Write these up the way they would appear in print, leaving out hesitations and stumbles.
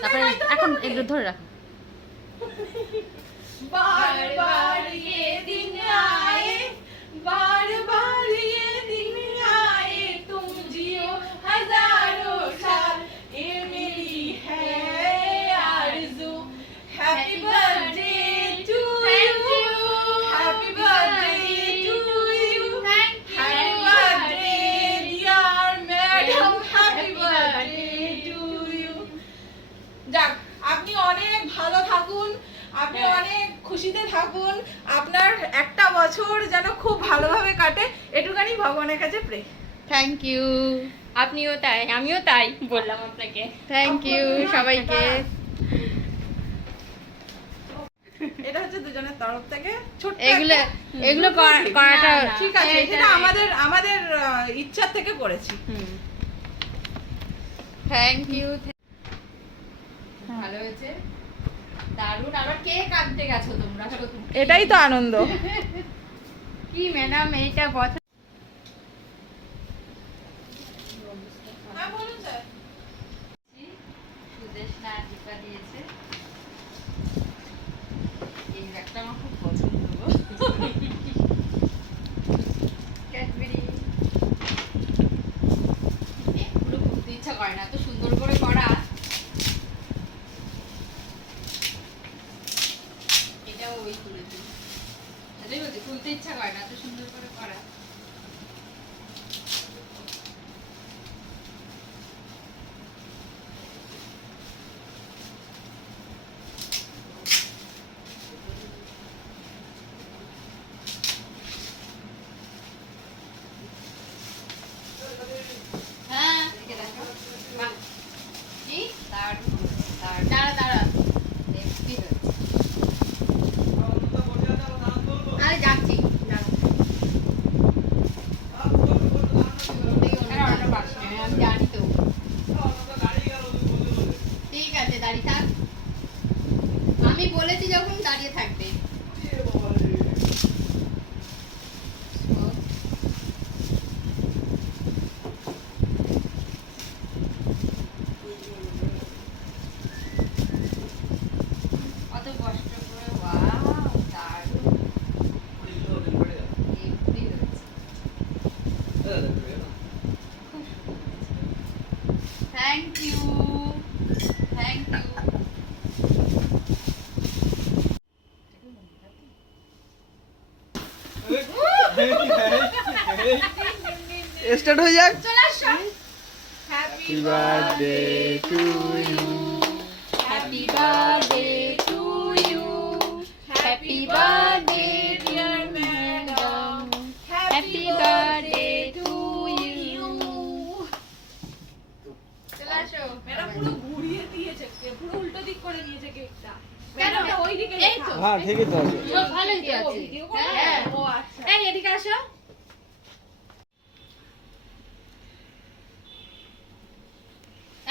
তারপরে এখন একটু ধরে রাখো। बार बार ये दिन आए, बार बार ये दिन आए, तुम जियो हजारों साल, ये मेरी है आरज़ू। Happy birthday to you, happy birthday to you, happy birthday dear madam, happy birthday to you. যাক, আপনি অনেক ভালো থাকুন, আপনি অনেক খুশিতে থাকুন, আপনার একটা বছর যেন খুব ভালোভাবে কাটে, এটুখানি ভগবানের কাছে প্রে। থ্যাংক ইউ, আপনিও তাই, আমিও তাই বললাম আপনাকে। থ্যাংক ইউ সবাইকে। এটা হচ্ছে দুজনের তরফ থেকে ছোট্ট এগুলো একটা- এগুলো করাটা ঠিক আছে, এটা আমাদের ইচ্ছা থেকে করেছি। Thank you. ভালো হয়েছে, দারুণ। আবার কে কাঁদতে গেছো তোমরা? সত্যি এটাই তো আনন্দ। কি ম্যাডাম, এইটা বছর হ্যাঁ বলুন স্যার। সুদেশনা দীপা দিয়েছে। এই একটা আমার খুব পছন্দ। ক্যাডবেরি এগুলো খুলতে ইচ্ছা করে না, এত সুন্দর করে করা। এটাও ওই খুলেছি, সেটাই বলছি, খুলতে ইচ্ছা করে না, এত সুন্দর করে করা। হ্যাঁ, এদিকে দেখো। বাহ, কি দারুণ, দারুণ। দাঁড়া দাঁড়া, দেখবি হচ্ছে। আরে যাচ্ছি, দাঁড়া। অর্ডার পাচ্ছি না, আমি জানি তো। ঠিক আছে, দাঁড়িয়ে থাক। আমি বলেছি যখন দাঁড়িয়ে থাকবে। অত কষ্ট করে, ওয়াও দারুণ। হেব্বি হয়েছে। Thank you, thank you. Start হয়ে যাক। চলে আসো। Happy birthday to you, happy birthday to you, happy birthday dear madam, happy birthday to you. চলে আসো। ম্যাডাম পুরো ঘুরিয়ে দিয়েছে, পুরো উল্টো দিক করে দিয়েছে কেকটা। কেন? ম্যাডাম ওই দিকে এই তো। হ্যাঁ ঠিকই তো আছে। সব ভালোই তো ও আছে। ভিডিও করে? হ্যাঁ। ও আচ্ছা। এই এদিকে আসো।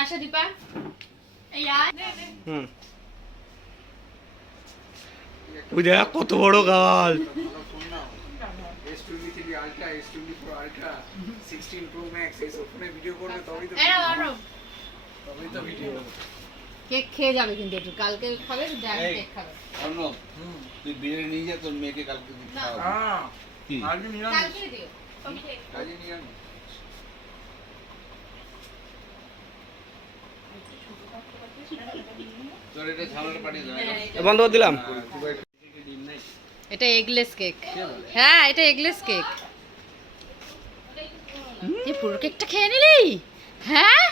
আসো দীপা, এই আয়। হুম, ওই দেখ কত বড় গাল। S23 Ultra, S24 Ultra, 16 Pro Max এইসব ফোনে ভিডিও করবে তবেই তো এরা আরো তবেই তো ভিডিও হবে। কেক খেয়ে যাবে কিন্তু একটু, কালকে খাবে, জানি এই। কেক খাবে। অর্ণব, তুই বিরিয়ানি নিয়ে যা, তোর মেয়েকে কালকে দিতে না। খাওয়াবি। হ্যাঁ কি? আজকে নিরামিষ, কালকে দিও। আজকে নিরামিষ। তোর এটা ঝামেলা পাঠিয়ে দেবে। বন্ধ করে দিলাম। এটা এগলেস কেক। হ্যাঁ, এটা এগলেস কেক। এই পুরো কেকটা খেয়ে নিলি? হ্যাঁ।